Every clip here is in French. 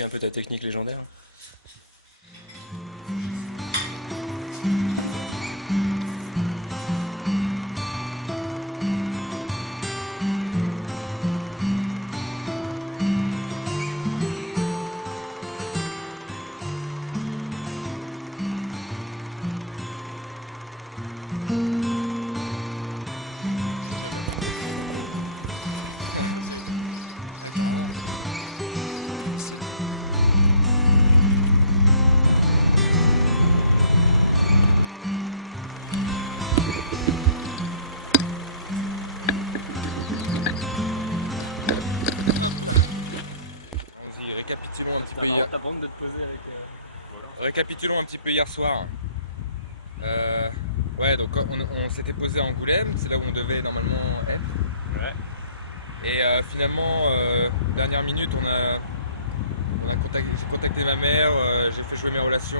expliquer un peu ta technique légendaire? Vas-y, récapitulons un petit peu T'as bande de te poser avec. Récapitulons un petit peu hier soir. Ouais, donc on s'était posé à Angoulême, c'est là où on devait normalement être. Ouais. Et finalement, dernière minute, j'ai contacté ma mère, j'ai fait jouer mes relations.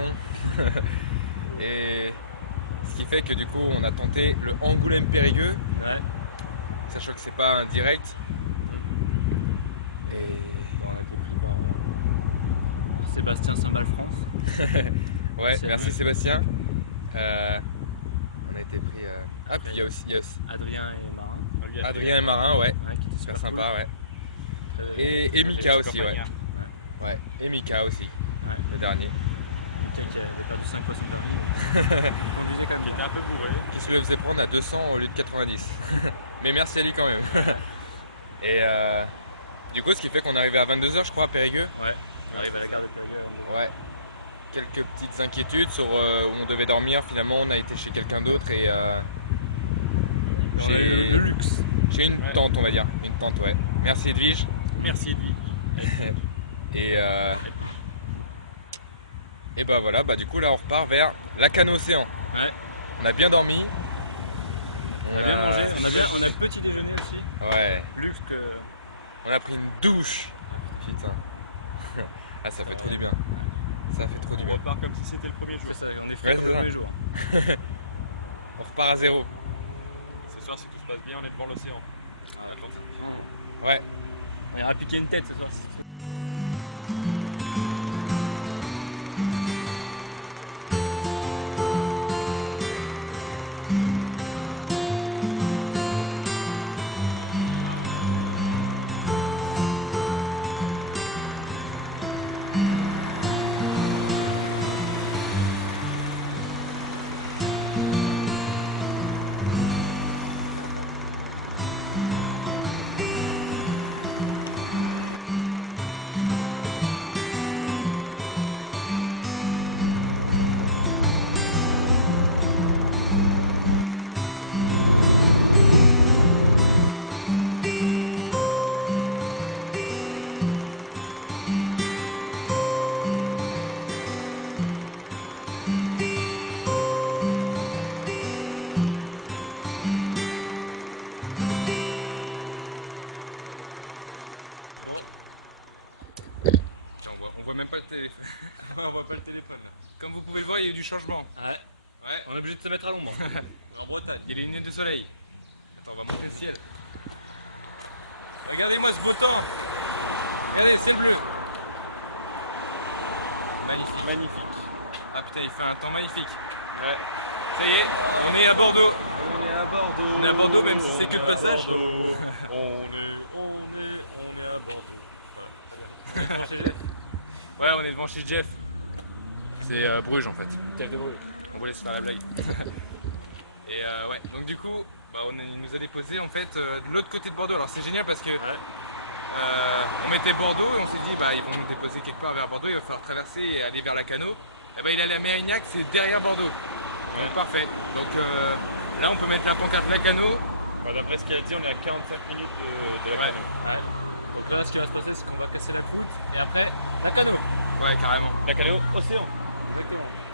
Et ce qui fait que du coup, on a tenté le Angoulême-Périgueux, Ouais. sachant que c'est pas un direct. Et Sébastien Cymbal France. ouais, C'est merci vrai. Sébastien. On a été pris. Ah, puis il y a aussi Adrien et Marin. Adrien et Marin, ouais, Ouais, qui était super super sympa, ouais. cool. Et Mika aussi, ouais. Campagnard. Ouais, et Mika aussi, Ouais. le dernier. Qui a perdu 5 fois son permis. Qui était un peu bourré. Qui se le faisait prendre à 200 au lieu de 90. Mais merci à lui quand même. Et du coup, ce qui fait qu'on est arrivé à 22h, je crois, à Périgueux. Ouais. On arrive à la gare de Périgueux. Ouais. Quelques petites inquiétudes sur où on devait dormir. Finalement, on a été chez quelqu'un d'autre et Le luxe. chez une Ouais. tante, on va dire. Une tante, ouais. Merci Edwige. Merci Edwige. Et bah voilà, bah du coup là on repart vers Lacanau Océan. Ouais. On a bien dormi. On a bien mangé. On a eu petit déjeuner aussi. Ouais. Luxe que. On a pris une douche. Putain. Ah, ça fait trop du bien. Ça fait trop du On bien. repart comme si c'était le premier jour. Ça, on est fait Ouais, comme c'est le ça. premier jour. On repart à zéro. Ce soir, si tout se passe bien, on est devant l'océan. Atlantique. Ouais. On ira piquer une tête ce soir. Tiens, on voit même pas le téléphone. On voit pas le téléphone. Comme vous pouvez le voir, il y a eu du changement. Ouais. Ouais. On est obligé de se mettre à l'ombre. En Bretagne. Il y a les lunettes de soleil. Attends, on va monter le ciel. Regardez-moi ce beau temps. Regardez, c'est bleu. Magnifique. Magnifique. Ah putain, il fait un temps magnifique. Ouais. Ça y est, on est à Bordeaux. On est à Bordeaux. On est à Bordeaux, même si c'est que le passage. Ouais, on est devant chez Jeff. C'est Bruges en fait. Jeff de Bruges. On voulait se faire la blague. Et ouais, donc du coup, bah, il nous a déposé en fait de l'autre côté de Bordeaux. Alors c'est génial parce que on mettait Bordeaux et on s'est dit bah ils vont nous déposer quelque part vers Bordeaux, il va falloir traverser et aller vers Lacanau. Et bah il allait à Mérignac, c'est derrière Bordeaux. Donc parfait. Donc là on peut mettre la pancarte Lacanau. Bon, d'après ce qu'il a dit, on est à 45 minutes de la Ouais. Donc là, ce qui va se passer, c'est qu'on va passer la côte et après la canot. Ouais, carrément. La canot, océan.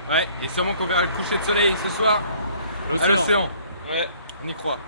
Ouais, et sûrement qu'on verra le coucher de soleil ce soir à l'océan. Ouais. On y croit.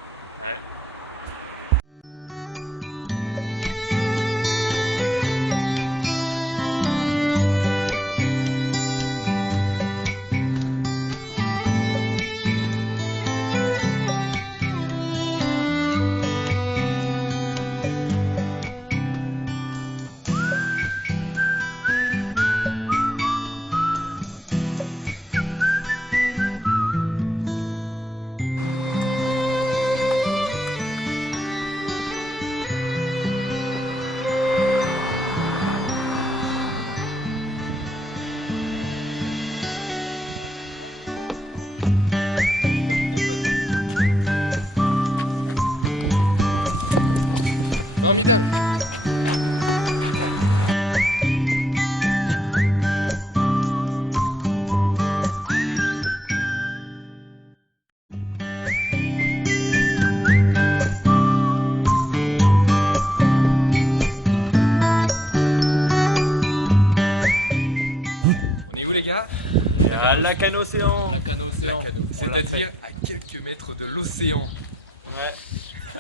Cannes Océan. La canne océan. C'est-à-dire à quelques mètres de l'océan. Ouais.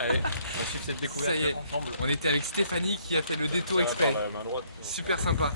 Allez, on va suivre cette Ça découverte. y est, on était avec Stéphanie qui a fait le détour Ça va exprès. par la main droite. Super sympa.